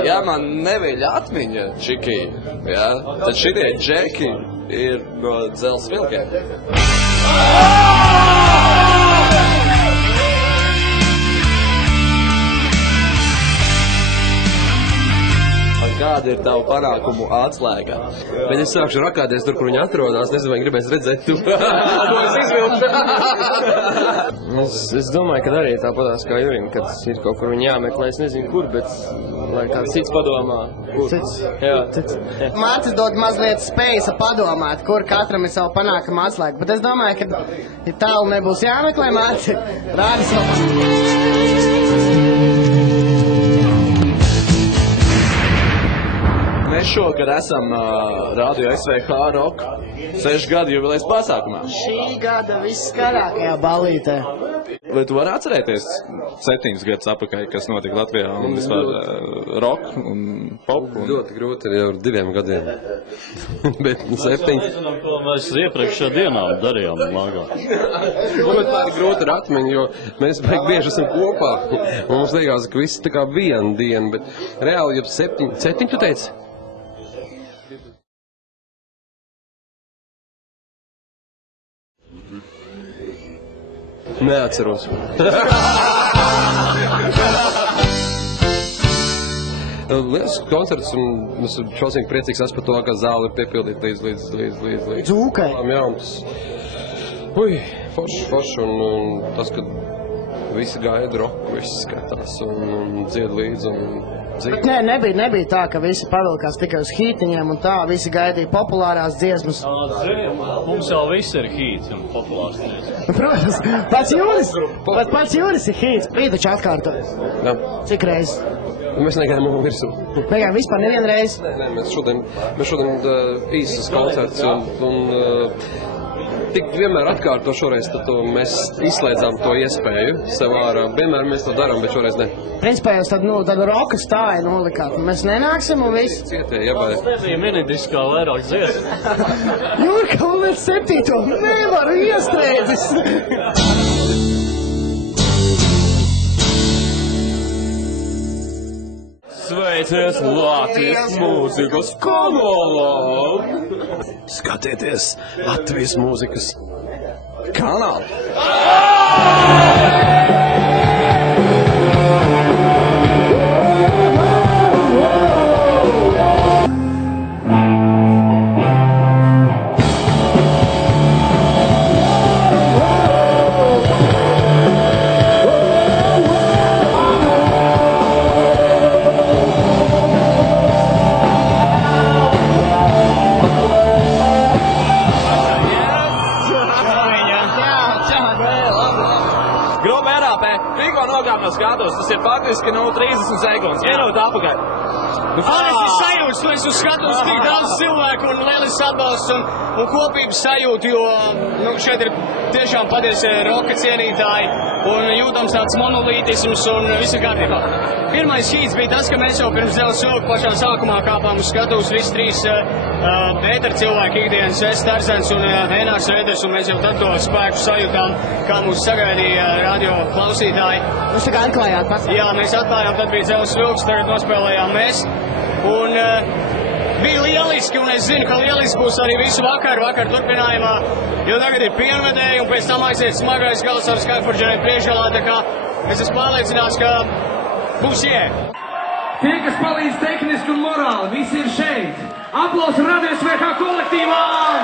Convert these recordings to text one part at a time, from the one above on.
Ja man neviļ atmiņa, čiki, ja, tad šitie džeki ir no dzels vilkiem. Kāda ir tavu panākumu atslēga? Bet es sākšu rakāties tur, kur viņi atrodas. Nezinu, vai gribēs redzēt tu. Es domāju, ka arī tāpatās kā Jurim, kad ir kaut kur viņi jāmeklē. Es nezinu, kur, bet lai kāds cits padomā. Kur? Cits. Mārcis dod mazliet spējas padomāt, kur katram ir savu panākumu atslēga. Bet es domāju, ka ja tālu nebūs jāmeklē, Mārcis rādi savu. Mēs šogad esam Radio SVH Rock 6 gadu jubilejas pasākumā. Šī gada visskarākajā ballītē. Vai tu vari atcerēties 7 gadus apakaļ, kas notika Latvijā un vispār rock un pop? Ļoti grūti jau ar 2 gadiem. Bet 7. Nezinām, ko mēs iepriekšējā dienā darījām lāgā. Bet tā ir grūti ar atmiņu, jo mēs bieži esam kopā. Un mums liekas, ka viss tā kā viena diena, bet reāli jau 7 tu teici? Neatceros. Liels koncerts, un es šausmīgi priecīgs esmu par to, ka zāle ir piepildīta līdz Dzūkai. Jā, un tas, forši, un tas, ka visi gaida roku, visi skatās un dzied līdzi, un Bet nebija tā, ka visi pavilkās tikai uz hītiņiem un tā, visi gaidīja populārās dziesmas. Mums jau viss ir hīts un populārs dziesmas. Protams, pats Juris ir hīts. Bija taču atkārtojas. Jā. Cik reizes? Mēs negājām virsū. Negājām vispār nevienu reizi? Nē, mēs šodien īsas koncerts un tik vienmēr atkārto šoreiz, tad mēs izslēdzām to iespēju sev ārā. Vienmēr mēs to darām, bet šoreiz ne. Principā jūs tad roka stāja nolikāt. Mēs nenāksim un viss. Cietē, jābāj. Tas nebija minidiskā vairāk dziesmas. Jurka, un līdz 7. nevaru iestrēdzis. Sveicies Latvijas mūzikas kanālā! Skatieties Latvijas mūzikas kanālu! Tas ir faktiski 30 sekundes. Minūte apakaļ. Fantastisks sajūts, tu esi uz skatuves tik daudz cilvēku un lielisks atbalsts un kopības sajūta, jo šeit ir tiešām patiesie roka cienītāji un jūtams tāds monolītisms un viss ir kārtībā. Pirmais hīts bija tas, ka mēs jau pirms Zeles vilku pašā sākumā kāpām uz skatuves visi 3 ētera cilvēki ikdienas, es, Tarzans un Enārs Rēders, un mēs jau tad to spēku sajūtām, kā mūs sagaidīja radio klausītāji. Jūs tā kā atklājāt pats? Jā, mēs atklājām, tad bija Zeles vilks, tagad nospēlējām mēs. Un bija lieliski, un es zinu, ka lieliski būs arī visu vakar turpinājumā, jo tagad ir pienvedēji, un pēc tam aiziet smagais gals ar Skyforģēnu priekšgalā, tā kā es esmu pārliecināts, ka būs Tie, kas palīdz tehniski un morāli, visi ir šeit. Aplausi Radio SVH kolektīvām!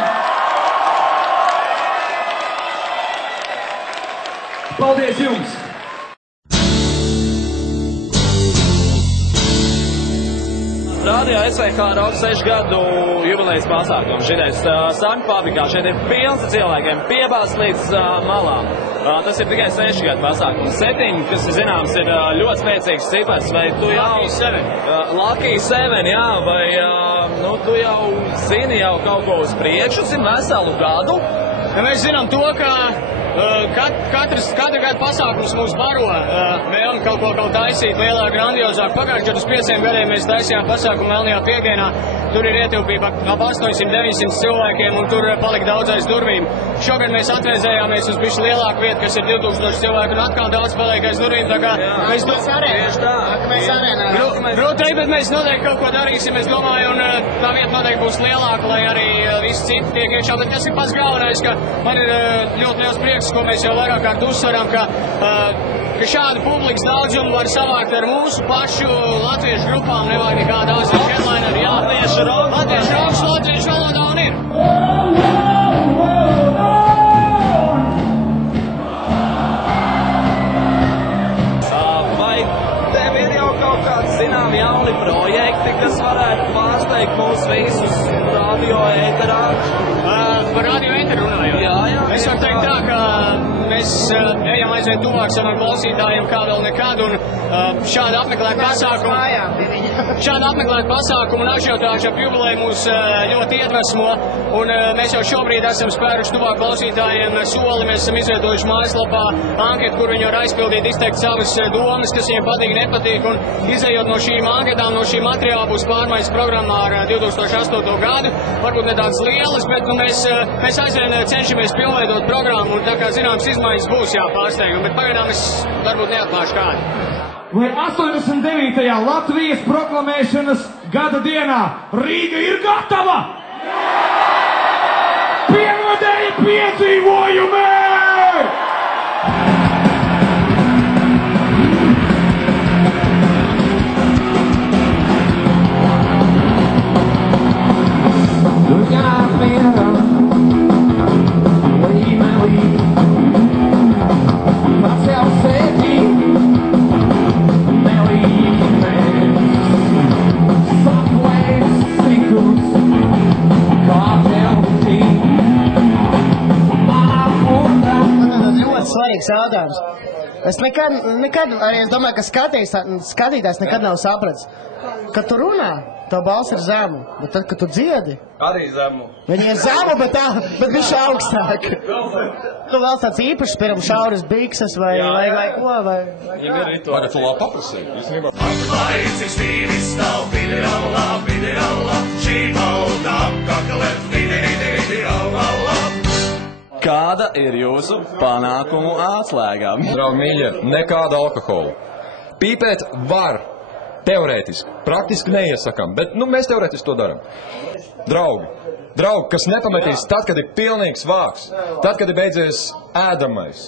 Paldies jums! Radio SVH Rock 6 gadu jubilejas pasākumu. Šitais Saņu fabrikā, šeit ir pilns cilvēkiem, piebāz līdz malām. Tas ir tikai 6 gadu pasākums. 7, kas zināms, ir ļoti spēcīgs cipars. Vai tu jau... Lucky 7, jā, vai tu jau zini jau kaut ko uz priekšu, veselu gadu? Ja mēs zinām to, ka katru gadu pasākums mūs baro vēlmi kaut taisīt lielāk, grandiozāk. Pagājušajā 45 gadiem mēs taisījām pasākumu Melnajā piekdienā. Tur ir ietilpība ap 800-900 cilvēkiem un tur palika daudz aiz durvīm. Šogad mēs atvēzējāmies uz bišķi lielāku vietu, kas ir 2000 cilvēku un atkal daudz paliek aiz durvīm. Tā kā mēs grūti teikt, bet mēs noteikti kaut ko darīsim, es domāju, un tā vieta noteikti būs lielāka, lai arī visi citi tiek iekšā. Bet tas ir pats galvenais, ka man ir ļoti liels prieks, ko mēs jau vairāk kārt uzsveram, ka šādu publikas daudzumu var savākt ar mūsu pašu latviešu grupām, nevajag nekāda āzijas headliner, jā, latviešu roks, latviešu valodā un ir. Vai tev ir jau kaut kāds, zinām, jauni projekti, kas varētu pārsteigt mūs visus radio ēterā? Par radio ēteru runājot? Jā. Es varu teikt tā, ka mēs ejam aizvien tuvāk savam klausītājiem kā vēl nekad, un šāda apmeklēta pasākumu un ažiotāža ap jubileju mūs ļoti iedvesmo, un mēs jau šobrīd esam spēruši tuvāk klausītājiem soli, mēs esam izveidojuši mājaslapā anketu, kur viņi var aizpildīt, izteikt savas domas, kas viņiem patīk, nepatīk, un izējot no šīm anketām, no šī materiāla būs pārmaiņas programmā ar 2008. gadu, varbūt ne tāds lielas, bet mēs aizvien cenšamies pilnveidot programmu, un tā kā zināms izmaiņas būs jāpārsteigumi, bet pagaidām es varbūt neatklāšu kādu. Vai 89. Latvijas proklamēšanas gada dienā Rīga ir gatava? Pirmdienas piedzīvojumi! Svarīgs jautājums. Es nekad arī es domāju, ka skatītājs nekad nav sapratis, ka tu runā, tā balss ir zemu, bet tad, kad tu dziedi, Arī zemu. viņi ir zemu, bet viņš augstāk. Tu vēl tāds īpašs, piram šauras bikses vai ko, vai... Tagad tu labi paprasēji. Laicīgs vīris stāv, vidirallā, šī valda apkakalēt, vidirallā. Kāda ir jūsu panākumu atslēgā? Draugi mīļie, nekāda alkohola. Pīpēt var, teorētiski, praktiski neiesakām, bet mēs teorētiski to darām. Draugi, kas nepametīs tad, kad ir pilnīgs vāks, tad, kad ir beidzies ēdamais,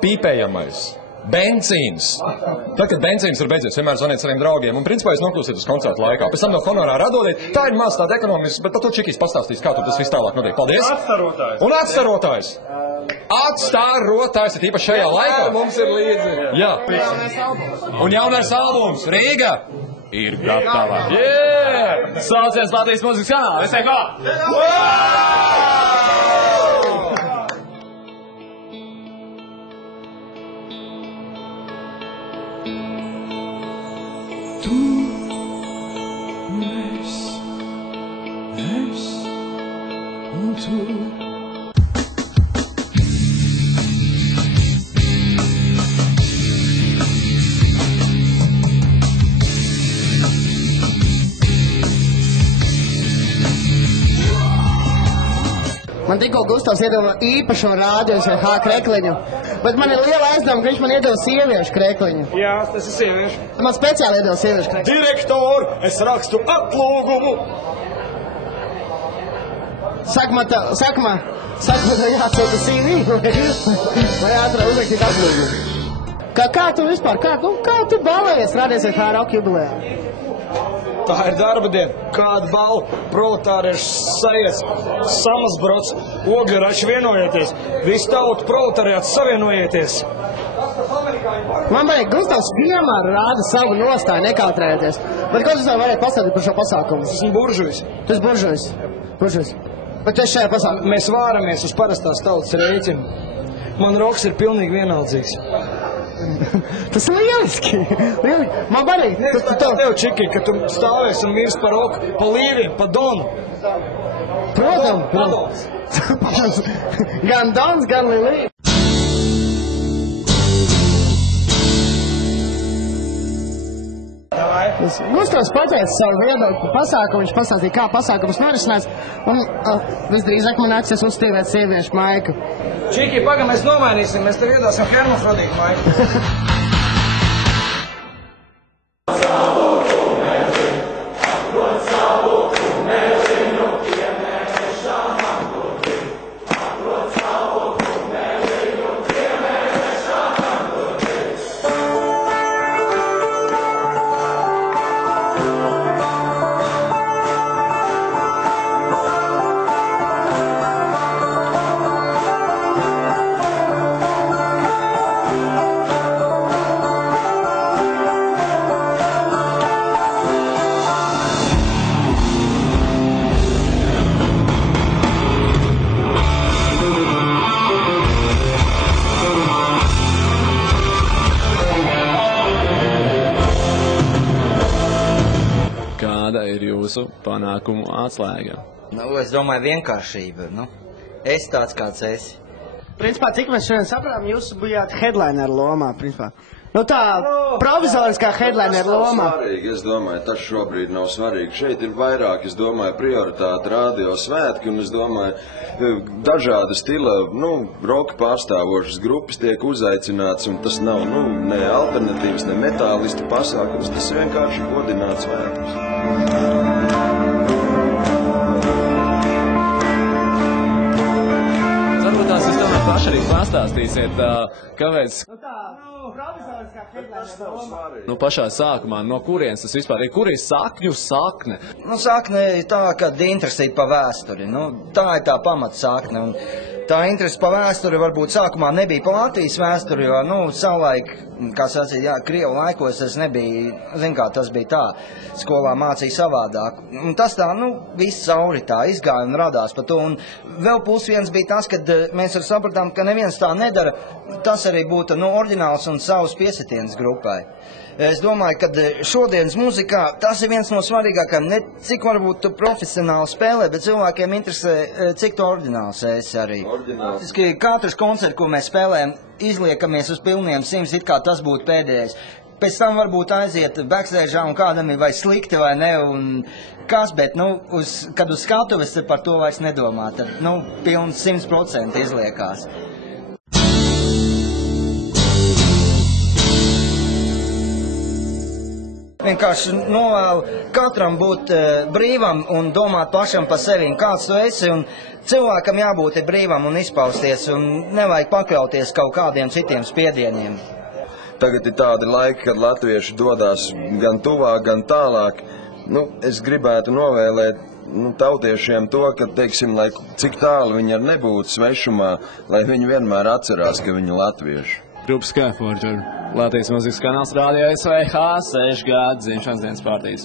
pīpējamais, benzīns. Tad, kad benzīns ir beidzies, vienmēr zvaniet saviem draugiem, un principā jūs nokļūsiet uz koncertu laikā. Pēc tam no honorāra atdodiet, tā ir maz tāda ekonomiska, bet par to Čikijs pastāstīs, kā tur tas viss tālāk notiek. Paldies! Un atstarotājs! Atstarotājs ir īpaši šajā laikā. Mums ir līdzi. Jā. Un jaunais albums Rīga ir gatava. Yeah! Saucies Latvijas mūzikas kanāla, es teiktu, Man tikko Gustavs iedeva īpašo rādio SVH krekliņu, bet man ir liela aizdoma, ka viņš man iedeva sieviešu krekliņu. Jā, tas ir sieviešu. Man speciāli iedeva sieviešu krekliņu. Direktor, es rakstu atlūgumu. Saka, tev jāatsūta CV, vai ātrā uzrakstīt atlūgumu. Kā tu vispār, kā tu balējies radies SVH roka jubilejā? Tā ir darba diena. Kāda balva? Proletārieši sajies, samasbrots, ogļrači vienojieties. Visu tautu proletariāts savienojieties. Man vajag Gustavs piemēru rāda savu nostāju, nekautrējoties. Bet ko tu varētu pastāstīt par šo pasākumu? Es esmu buržujs. Tu esi buržujs. Bet tu esi šajā pasākumā. Mēs vāramies uz parastās tautas rēķinu. man roks ir pilnīgi vienaldzīgs. Tas ir lieliski. Man barīgi. Tev, Čiki, ka tu stāvēsi un mirsti par roku, pa līviem, pa donu. Protams. Gan Dons, gan Lilija. Gustovs pateica savu viedokli pasākumu, viņš pasāstīja, kā pasākums norisinās, un visdrīzāk man acis uzstīvēt sieviešu maiku. Čiki, pagam, mēs nomainīsim, mēs tev iedosim hermafrodītu maiku. Kāda ir jūsu panākumu atslēga? Es domāju, vienkāršība. Es tāds kāds esi. Principā, cik mēs šodien saprām, jūs bijāt headlineru lomā, principā. Tā provizoriskā headlineru lomā. Es domāju, tas šobrīd nav svarīgi. Šeit ir vairāk, es domāju, prioritāte radio svētki, un es domāju, dažāda stila, roka pārstāvošas grupas tiek uzaicināts, un tas nav, ne alternatīvas, ne metālistu pasākums, tas ir vienkārši godināts svētkus. Varbūt tās jūs tomēr paši arī pastāstīsiet, kāpēc... Pašā sākumā, no kurienes tas vispār ir? Kur ir sakņu sakne? Sakne ir tā, kad interesi pa vēsturi. Tā ir tā pamata sakne. Un tā interesi pa vēsturi varbūt sākumā nebija pa Latvijas vēsturi, jo, savulaik, kā sacīt, Krievu laikos tas nebija, kā tas bija tā, skolā mācīja savādāk. Un tas tā, viss cauri tā izgāja un radās par to. Un vēl plus viens bija tas, kad mēs arī sapratām, ka neviens tā nedara, tas arī būtu, oriģināls un savs piesitiens grupai. Es domāju, ka šodienas muzikā tas ir viens no svarīgākajiem, ne cik varbūt tu profesionāli spēlē, bet cilvēkiem interesē, cik tu oriģināls esi arī. Faktiski katrs koncerts, ko mēs spēlējam, izliekamies uz pilniem 100, it kā tas būtu pēdējais. Pēc tam varbūt aiziet backstage un kādam ir vai slikti vai ne, un kas, bet, kad uz skatuves par to vairs nedomā, tad, pilns 100% izliekās. Vienkārši novēlu katram būt brīvam un domāt pašam par sevi, kāds tu esi, un cilvēkam jābūt brīvam un izpausties, un nevajag pakļauties kaut kādiem citiem spiedieniem. Tagad ir tādi laiki, kad latvieši dodās gan tuvāk, gan tālāk. Es gribētu novēlēt tautiešiem to, ka, teiksim, lai cik tālu viņi ar nebūtu svešumā, lai viņi vienmēr atcerās, ka viņi ir latvieši. Grupa Skyforger, Latvijas muzikas kanāls Radio SVH, 6 gadu dzimšanas dienas pārtīs.